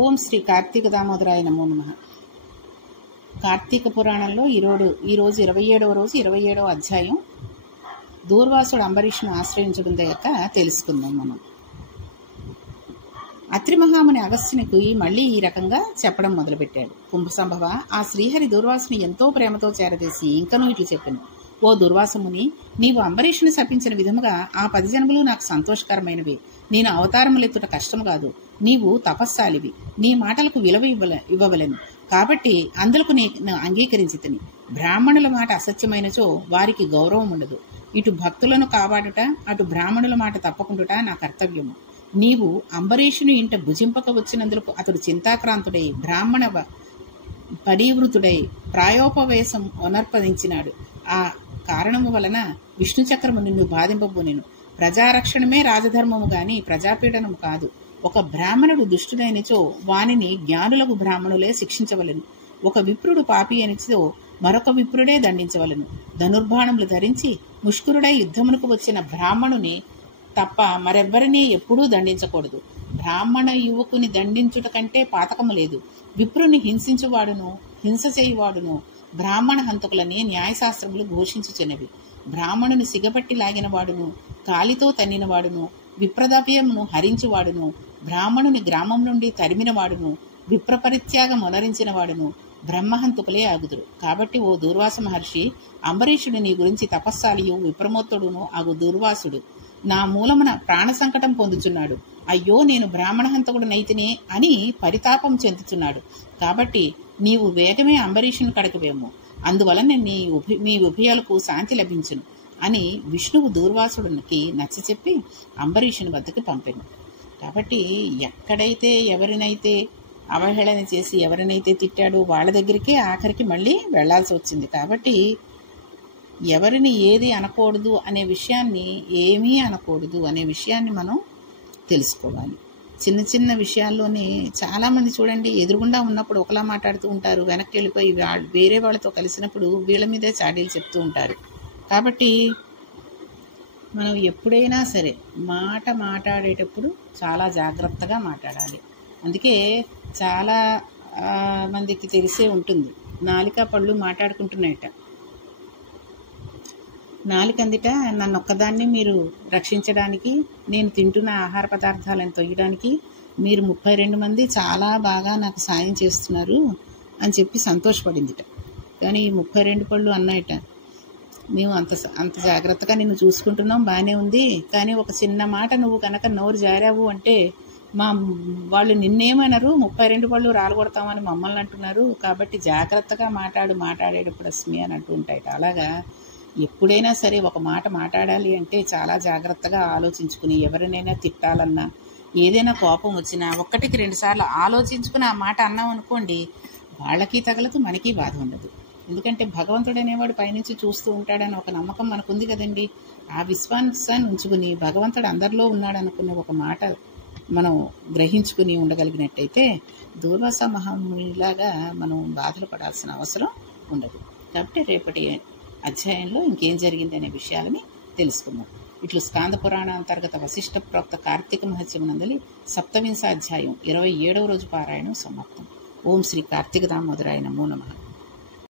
ఓం శ్రీ కార్తీక దామోదరాయ నమో నమః. కార్తీక పురాణంలో ఈరోజు 27వ రోజు 27వ అధ్యాయం దూర్వాసుడు అంబరీషును ఆశ్రయించడం దాకా తెలుసుకుందాం మనం. అత్రి మహాముని అగస్త్యునికి మళ్ళీ ఈ రకంగా చెప్పడం మొదలుపెట్టాడు. కుంభసంభవ, ఆ శ్రీహరి దూర్వాసుని ఎంతో ప్రేమతో చేరదీసి ఇంకనూ ఇట్లు చెప్పాను. ఓ దుర్వాసముని, నీవు అంబరీషుని శపించిన విధముగా ఆ 10 జన్మలు నాకు సంతోషకరమైనవి. నేను అవతారములెత్తుట కష్టము కాదు. నీవు తపస్సాలివి. నీ మాటలకు విలువ ఇవ్వవలెను. కాబట్టి అందులకు నేను అంగీకరించితిని. బ్రాహ్మణుల మాట అసత్యమైనచో వారికి గౌరవం ఉండదు. ఇటు భక్తులను కాపాడుట, అటు బ్రాహ్మణుల మాట తప్పకుండుట నా కర్తవ్యము. నీవు అంబరీషుని ఇంట భుజింపక వచ్చినందుకు అతడు చింతాక్రాంతుడై బ్రాహ్మణ పరివృతుడై ప్రాయోపవేశం అనర్పదించినాడు. ఆ కారణము వలన విష్ణు చక్రము నిన్ను బాధింపబోనెను. ప్రజారక్షణమే రాజధర్మము గాని ప్రజాపీడనము కాదు. ఒక బ్రాహ్మణుడు దుష్టుడైనచో వానిని జ్ఞానులకు బ్రాహ్మణులే శిక్షించవలెను. ఒక విప్రుడు పాపి అనిచో మరొక విప్రుడే దండించవలెను. ధనుర్బాణములు ధరించి ముష్కరుడై యుద్ధమునకు వచ్చిన బ్రాహ్మణుని తప్ప మరెవ్వరినీ ఎప్పుడూ దండించకూడదు. బ్రాహ్మణ యువకుని దండించుట కంటే పాతకము లేదు. విప్రుని హింసించువాడును హింస చేయువాడును బ్రాహ్మణ హంతకులని న్యాయశాస్త్రములు ఘోషించుచున్నవి. బ్రాహ్మణుని సిగపట్టి లాగినవాడును కాలితో తన్నినవాడును విప్రదాప్యమును హరించువాడును బ్రాహ్మణుని గ్రామం నుండి తరిమినవాడును విప్రపరిత్యాగం మొనరించిన వాడును బ్రహ్మహంతుకులే ఆగుదురు. కాబట్టి ఓ దూర్వాస మహర్షి, అంబరీషుడు నీ గురించి తపస్సాలియు విప్రమోత్తుడును ఆగు దూర్వాసుడు నా మూలమున ప్రాణ సంకటం పొందుచున్నాడు. అయ్యో, నేను బ్రాహ్మణ హంతకుడు నైతినే అని పరితాపం చెందుతున్నాడు. కాబట్టి నీవు వేగమే అంబరీషుని కడకవేము. అందువలన మీ ఉభయాలకు శాంతి లభించును అని విష్ణువు దూర్వాసుడికి నచ్చచెప్పి అంబరీషుని వద్దకు పంపెను. కాబట్టి ఎక్కడైతే ఎవరినైతే అవహేళన చేసి ఎవరినైతే తిట్టాడో వాళ్ళ దగ్గరికే ఆఖరికి మళ్ళీ వెళ్లాల్సి వచ్చింది. కాబట్టి ఎవరిని ఏది అనకూడదు అనే విషయాన్ని, ఏమీ అనకూడదు అనే విషయాన్ని మనం తెలుసుకోవాలి. చిన్న చిన్న విషయాల్లోనే చాలామంది చూడండి, ఎదురుగుండా ఉన్నప్పుడు ఒకలా మాట్లాడుతూ ఉంటారు, వెనక్కి వెళ్ళిపోయి వేరే వాళ్ళతో కలిసినప్పుడు వీళ్ళ మీదే చాడీలు చెప్తూ ఉంటారు. కాబట్టి మనం ఎప్పుడైనా సరే మాట్లాడేటప్పుడు చాలా జాగ్రత్తగా మాట్లాడాలి. అందుకే చాలా మందికి తెలిసే ఉంటుంది, నాలిక పళ్ళు మాట్లాడుకుంటున్నాయట. నాలుకందిట నన్ను ఒక్కదాన్ని మీరు రక్షించడానికి, నేను తింటున్న ఆహార పదార్థాలను తొయ్యడానికి మీరు 32 మంది చాలా బాగా నాకు సాయం చేస్తున్నారు అని చెప్పి సంతోషపడిందిట. కానీ 32 పళ్ళు అన్నాయట, మేము అంత జాగ్రత్తగా నిన్ను చూసుకుంటున్నాం, బాగానే ఉంది, కానీ ఒక చిన్న మాట నువ్వు కనుక నోరు జారావు అంటే వాళ్ళు నిన్నేమనరు, 32 పళ్ళు రాలగొడతామని మమ్మల్ని అంటున్నారు. కాబట్టి జాగ్రత్తగా మాట్లాడేటప్పుడు అస్మి అని అంటూ ఉంటాయట. అలాగా ఎప్పుడైనా సరే ఒక మాట మాట్లాడాలి అంటే చాలా జాగ్రత్తగా ఆలోచించుకుని, ఎవరినైనా తిట్టాలన్నా, ఏదైనా కోపం వచ్చినా 1కి 2 సార్లు ఆలోచించుకుని ఆ మాట అన్నాం అనుకోండి, వాళ్ళకి తగలదు, మనకి బాధ ఉండదు. ఎందుకంటే భగవంతుడు అనేవాడు పైనుంచి చూస్తూ ఉంటాడని ఒక నమ్మకం మనకుంది కదండి. ఆ విశ్వాసాన్ని ఉంచుకుని భగవంతుడు అందరిలో ఉన్నాడనుకునే ఒక మాట మనం గ్రహించుకుని ఉండగలిగినట్టయితే దూర్వాస మహామునిలాగా మనం బాధలు పడాల్సిన అవసరం ఉండదు. కాబట్టి రేపటి అధ్యాయంలో ఇంకేం జరిగింది అనే విషయాలని తెలుసుకుందాం. ఇట్లు స్కాంద పురాణ అంతర్గత వశిష్ఠ ప్రోక్త కార్తీక మహత్యమునందలి 7వ అధ్యాయం 27వ రోజు పారాయణం సమాప్తం. ఓం శ్రీ కార్తీక దామోదరాయ నమో నమః.